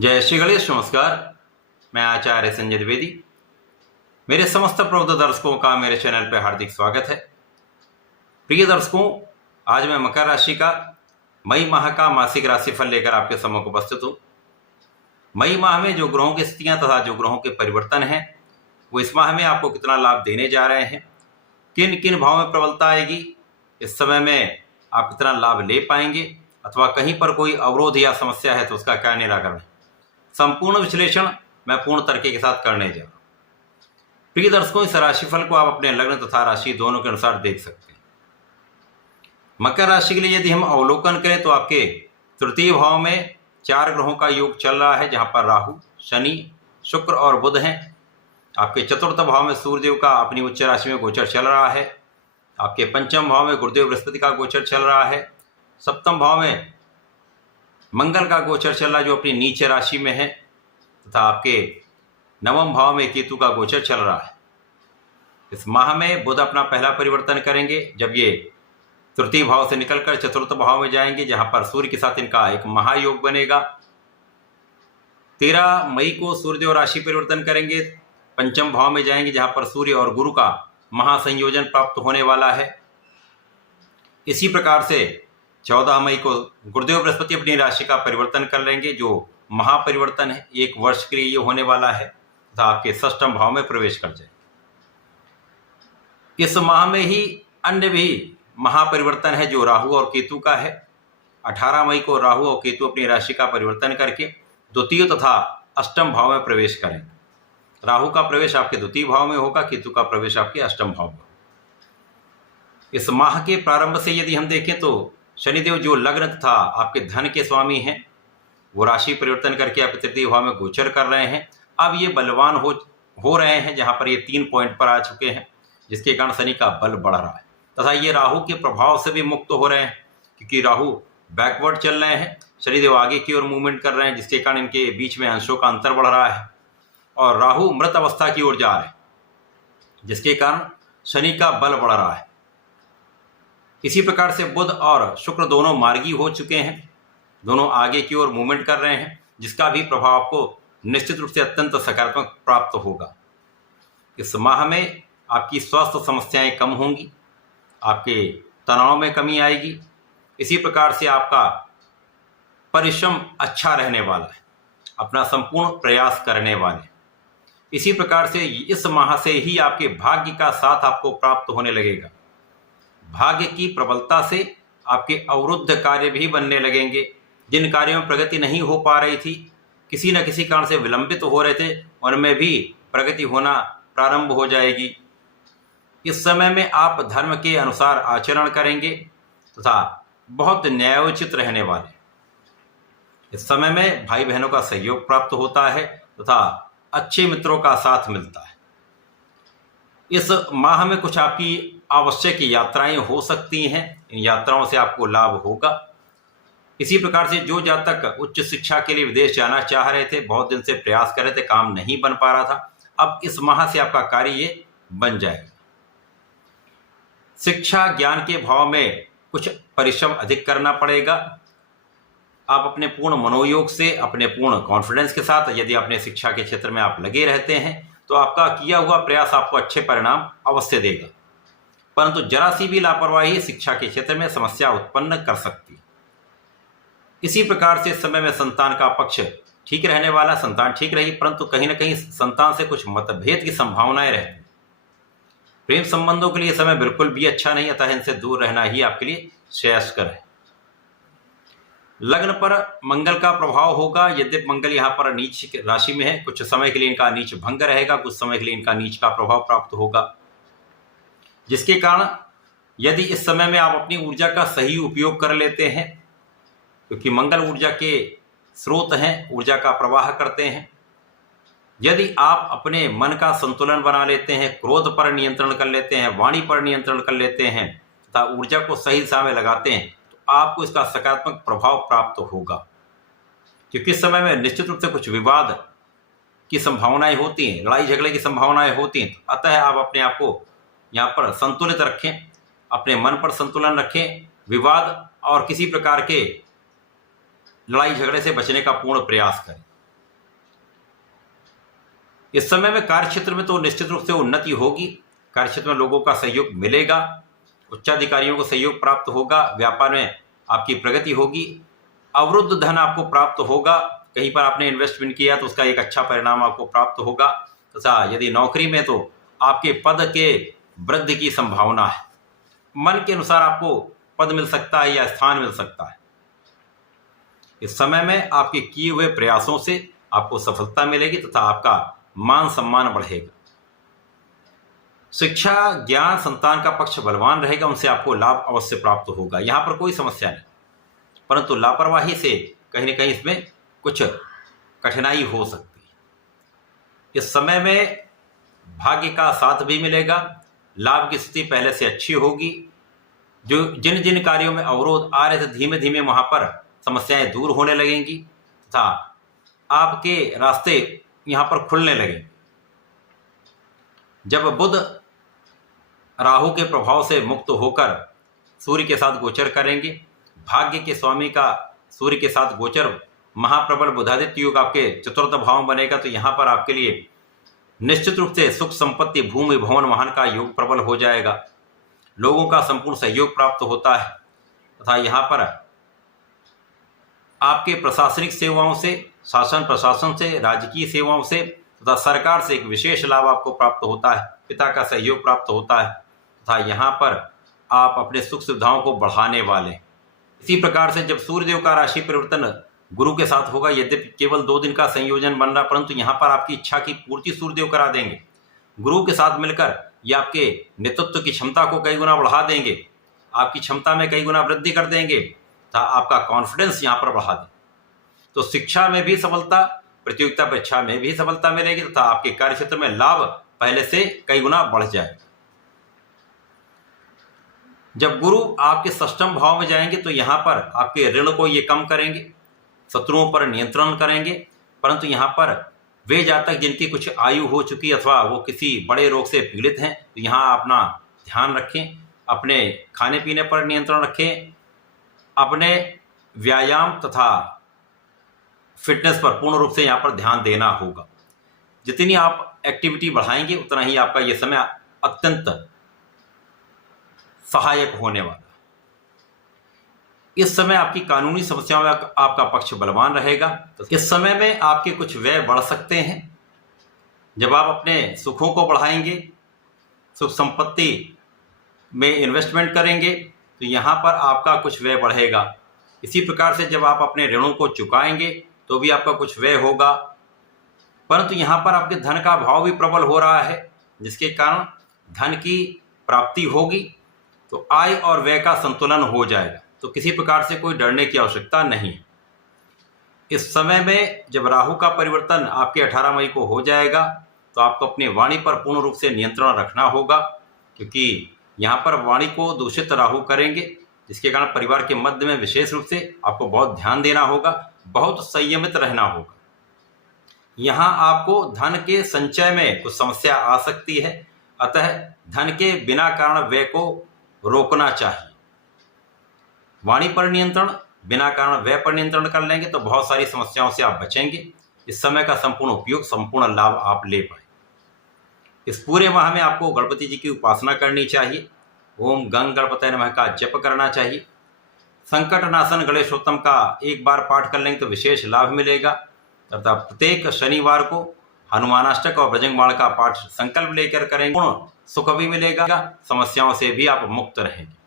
जय श्री गणेश। नमस्कार, मैं आचार्य संजय द्विवेदी। मेरे समस्त प्रबुद्ध दर्शकों का मेरे चैनल पर हार्दिक स्वागत है। प्रिय दर्शकों, आज मैं मकर राशि का मई माह का मासिक राशिफल लेकर आपके सम्मुख उपस्थित हूँ। मई माह में जो ग्रहों की स्थितियाँ तथा जो ग्रहों के परिवर्तन हैं वो इस माह में आपको कितना लाभ देने जा रहे हैं, किन किन भावों में प्रबलता आएगी, इस समय में आप कितना लाभ ले पाएंगे अथवा कहीं पर कोई अवरोध या समस्या है तो उसका क्या निराकरण है, संपूर्ण विश्लेषण मैं पूर्ण तरीके के साथ करने जा रहा हूं। प्रिय दर्शकों, इस राशिफल को आप अपने लग्न तथा राशि दोनों के अनुसार देख सकते हैं। मकर राशि के लिए यदि हम अवलोकन करें तो आपके तृतीय भाव में 4 ग्रहों का योग चल रहा है, जहां पर राहु, शनि, शुक्र और बुध हैं। आपके चतुर्थ भाव में सूर्यदेव का अपनी उच्च राशि में गोचर चल रहा है। आपके पंचम भाव में गुरुदेव बृहस्पति का गोचर चल रहा है। सप्तम भाव में मंगल का गोचर चल रहा है जो अपनी नीच राशि में है, तथा आपके नवम भाव में केतु का गोचर चल रहा है। इस माह में बुध अपना पहला परिवर्तन करेंगे जब ये तृतीय भाव से निकलकर चतुर्थ भाव में जाएंगे, जहां पर सूर्य के साथ इनका एक महायोग बनेगा। 13 मई को सूर्यदेव राशि परिवर्तन करेंगे, पंचम भाव में जाएंगे, जहां पर सूर्य और गुरु का महासंयोजन प्राप्त होने वाला है। इसी प्रकार से 14 मई को गुरुदेव बृहस्पति अपनी राशि का परिवर्तन कर लेंगे, जो महापरिवर्तन है, 1 वर्ष के लिए ये होने वाला है, तथा आपके षष्ठम भाव में प्रवेश कर जाए। इस माह में ही अन्य भी महापरिवर्तन है जो राहु और केतु का है। 18 मई को राहु और केतु अपनी राशि का परिवर्तन करके द्वितीय तथा अष्टम भाव में प्रवेश करेंगे। राहु का प्रवेश आपके द्वितीय भाव में होगा, केतु का प्रवेश आपके अष्टम भाव में। इस माह के प्रारंभ से यदि हम देखें तो शनिदेव जो लग्न तथा आपके धन के स्वामी हैं वो राशि परिवर्तन करके आपके तृतीय भाव में गोचर कर रहे हैं। अब ये बलवान हो रहे हैं, जहां पर ये 3 पॉइंट पर आ चुके हैं, जिसके कारण शनि का बल बढ़ रहा है, तथा ये राहु के प्रभाव से भी मुक्त हो रहे हैं, क्योंकि राहु बैकवर्ड चल रहे हैं, शनिदेव आगे की ओर मूवमेंट कर रहे हैं, जिसके कारण इनके बीच में अंशों का अंतर बढ़ रहा है, और राहु मृत अवस्था की ओर जा रहे हैं, जिसके कारण शनि का बल बढ़ रहा है। इसी प्रकार से बुध और शुक्र दोनों मार्गी हो चुके हैं, दोनों आगे की ओर मूवमेंट कर रहे हैं, जिसका भी प्रभाव आपको निश्चित रूप से अत्यंत सकारात्मक प्राप्त होगा। इस माह में आपकी स्वास्थ्य समस्याएं कम होंगी, आपके तनाव में कमी आएगी। इसी प्रकार से आपका परिश्रम अच्छा रहने वाला है, अपना संपूर्ण प्रयास करने वाले। इसी प्रकार से इस माह से ही आपके भाग्य का साथ आपको प्राप्त होने लगेगा। भाग्य की प्रबलता से आपके अवरुद्ध कार्य भी बनने लगेंगे। जिन कार्यों में प्रगति नहीं हो पा रही थी, किसी न किसी कारण से विलंबित हो रहे थे, उनमें भी प्रगति होना प्रारंभ हो जाएगी। इस समय में आप धर्म के अनुसार आचरण करेंगे तथा बहुत न्यायोचित रहने वाले। इस समय में भाई बहनों का सहयोग प्राप्त होता है तथा अच्छे मित्रों का साथ मिलता है। इस माह में कुछ आपकी आवश्यक यात्राएं हो सकती हैं, इन यात्राओं से आपको लाभ होगा। इसी प्रकार से जो जातक उच्च शिक्षा के लिए विदेश जाना चाह रहे थे, बहुत दिन से प्रयास कर रहे थे, काम नहीं बन पा रहा था, अब इस माह से आपका कार्य ये बन जाएगा। शिक्षा ज्ञान के भाव में कुछ परिश्रम अधिक करना पड़ेगा। आप अपने पूर्ण मनोयोग से, अपने पूर्ण कॉन्फिडेंस के साथ यदि अपने शिक्षा के क्षेत्र में आप लगे रहते हैं तो आपका किया हुआ प्रयास आपको अच्छे परिणाम अवश्य देगा, परंतु जरा सी भी लापरवाही शिक्षा के क्षेत्र में समस्या उत्पन्न कर सकती है। इसी प्रकार से इस समय में संतान का पक्ष ठीक रहने वाला, संतान ठीक रहेगी, परंतु कहीं ना कहीं संतान से कुछ मतभेद की संभावनाएं रहती हैं। प्रेम संबंधों के लिए समय बिल्कुल भी अच्छा नहीं, अतः इनसे दूर रहना ही आपके लिए श्रेयस्कर है। लग्न पर मंगल का प्रभाव होगा। यद्यपि मंगल यहाँ पर नीच राशि में है, कुछ समय के लिए इनका नीच भंग रहेगा, कुछ समय के लिए इनका नीच का प्रभाव प्राप्त होगा, जिसके कारण यदि इस समय में आप अपनी ऊर्जा का सही उपयोग कर लेते हैं, क्योंकि मंगल ऊर्जा के स्रोत हैं, ऊर्जा का प्रवाह करते हैं, यदि आप अपने मन का संतुलन बना लेते हैं, क्रोध पर नियंत्रण कर लेते हैं, वाणी पर नियंत्रण कर लेते हैं तथा ऊर्जा को सही दिशा में लगाते हैं, तो आपको इसका सकारात्मक प्रभाव प्राप्त होगा। क्योंकि इस समय में निश्चित रूप से कुछ विवाद की संभावनाएं होती हैं, लड़ाई झगड़े की संभावनाएं होती हैं, अतः आप अपने आप को यहाँ पर संतुलित रखें, अपने मन पर संतुलन रखें, विवाद और किसी प्रकार के लड़ाई झगड़े से बचने का पूर्ण प्रयास करें। इस समय में कार्य क्षेत्र में तो निश्चित रूप से उन्नति होगी, कार्य क्षेत्र में लोगों का सहयोग मिलेगा, उच्चाधिकारियों को सहयोग प्राप्त होगा, व्यापार में आपकी प्रगति होगी, अवरुद्ध धन आपको प्राप्त होगा, कहीं पर आपने इन्वेस्टमेंट किया तो उसका एक अच्छा परिणाम आपको प्राप्त होगा तथा यदि नौकरी में तो आपके पद के वृद्धि की संभावना है, मन के अनुसार आपको पद मिल सकता है या स्थान मिल सकता है। इस समय में आपके किए हुए प्रयासों से आपको सफलता मिलेगी तथा आपका मान सम्मान बढ़ेगा। शिक्षा, ज्ञान, संतान का पक्ष बलवान रहेगा, उनसे आपको लाभ अवश्य प्राप्त होगा, यहां पर कोई समस्या नहीं, परंतु लापरवाही से कहीं ना कहीं इसमें कुछ कठिनाई हो सकती है। इस समय में भाग्य का साथ भी मिलेगा, लाभ की स्थिति पहले से अच्छी होगी, जो जिन जिन कार्यों में अवरोध आ रहे थे धीमे धीमे वहां पर समस्याएं दूर होने लगेंगी तथा आपके रास्ते यहां पर खुलने लगेंगे। जब बुध राहु के प्रभाव से मुक्त होकर सूर्य के साथ गोचर करेंगे, भाग्य के स्वामी का सूर्य के साथ गोचर महाप्रबल बुधादित्य योग आपके चतुर्थ भाव बनेगा, तो यहां पर आपके लिए निश्चित रूप से सुख संपत्ति, भूमि, भवन, वाहन का योग प्रबल हो जाएगा, लोगों का संपूर्ण सहयोग प्राप्त होता है तथा यहाँ पर आपके प्रशासनिक सेवाओं से, शासन प्रशासन से, राजकीय सेवाओं से तथा सरकार से एक विशेष लाभ आपको प्राप्त होता है, पिता का सहयोग प्राप्त होता है तथा यहाँ पर आप अपने सुख सुविधाओं को बढ़ाने वाले। इसी प्रकार से जब सूर्यदेव का राशि परिवर्तन गुरु के साथ होगा, यद्यपि केवल 2 दिन का संयोजन बन रहा, परंतु यहाँ पर आपकी इच्छा की पूर्ति सूर्यदेव करा देंगे। गुरु के साथ मिलकर ये आपके नेतृत्व की क्षमता को कई गुना बढ़ा देंगे, आपकी क्षमता में कई गुना वृद्धि कर देंगे तथा आपका कॉन्फिडेंस यहाँ पर बढ़ा देंगे। तो शिक्षा में भी सफलता, प्रतियोगिता परीक्षा में भी सफलता मिलेगी तथा आपके कार्य क्षेत्र में लाभ पहले से कई गुना बढ़ जाएगा। जब गुरु आपके षष्ठम भाव में जाएंगे तो यहाँ पर आपके ऋण को ये कम करेंगे, शत्रुओं पर नियंत्रण करेंगे, परंतु यहाँ पर वे जातक जिनकी कुछ आयु हो चुकी अथवा वो किसी बड़े रोग से पीड़ित हैं तो यहाँ अपना ध्यान रखें, अपने खाने पीने पर नियंत्रण रखें, अपने व्यायाम तथा फिटनेस पर पूर्ण रूप से यहाँ पर ध्यान देना होगा। जितनी आप एक्टिविटी बढ़ाएंगे उतना ही आपका ये समय अत्यंत सहायक होने वाला। इस समय आपकी कानूनी समस्याओं में आपका पक्ष बलवान रहेगा। तो इस समय में आपके कुछ व्यय बढ़ सकते हैं। जब आप अपने सुखों को बढ़ाएंगे, सुख संपत्ति में इन्वेस्टमेंट करेंगे तो यहाँ पर आपका कुछ व्यय बढ़ेगा। इसी प्रकार से जब आप अपने ऋणों को चुकाएंगे तो भी आपका कुछ व्यय होगा, परंतु यहाँ पर आपके धन का भाव भी प्रबल हो रहा है, जिसके कारण धन की प्राप्ति होगी, तो आय और व्यय का संतुलन हो जाएगा। तो किसी प्रकार से कोई डरने की आवश्यकता नहीं है। इस समय में जब राहु का परिवर्तन आपके 18 मई को हो जाएगा तो आपको अपनी वाणी पर पूर्ण रूप से नियंत्रण रखना होगा, क्योंकि यहाँ पर वाणी को दूषित राहु करेंगे, जिसके कारण परिवार के मध्य में विशेष रूप से आपको बहुत ध्यान देना होगा, बहुत संयमित रहना होगा। यहाँ आपको धन के संचय में कुछ समस्या आ सकती है, अतः धन के बिना कारण व्यय को रोकना चाहिए। वाणी पर नियंत्रण, बिना कारण व्यय पर नियंत्रण कर लेंगे तो बहुत सारी समस्याओं से आप बचेंगे। इस समय का संपूर्ण उपयोग, संपूर्ण लाभ आप ले पाए। इस पूरे माह में आपको गणपति जी की उपासना करनी चाहिए, ओम गंग गणपतये नमः का जप करना चाहिए। संकट नाशन गणेशोत्तम का एक बार पाठ कर लेंगे तो विशेष लाभ मिलेगा तथा प्रत्येक शनिवार को हनुमानाष्टक और बजरंगबाण का पाठ संकल्प लेकर करेंगे, पूर्ण सुख भी मिलेगा, समस्याओं से भी आप मुक्त रहेंगे।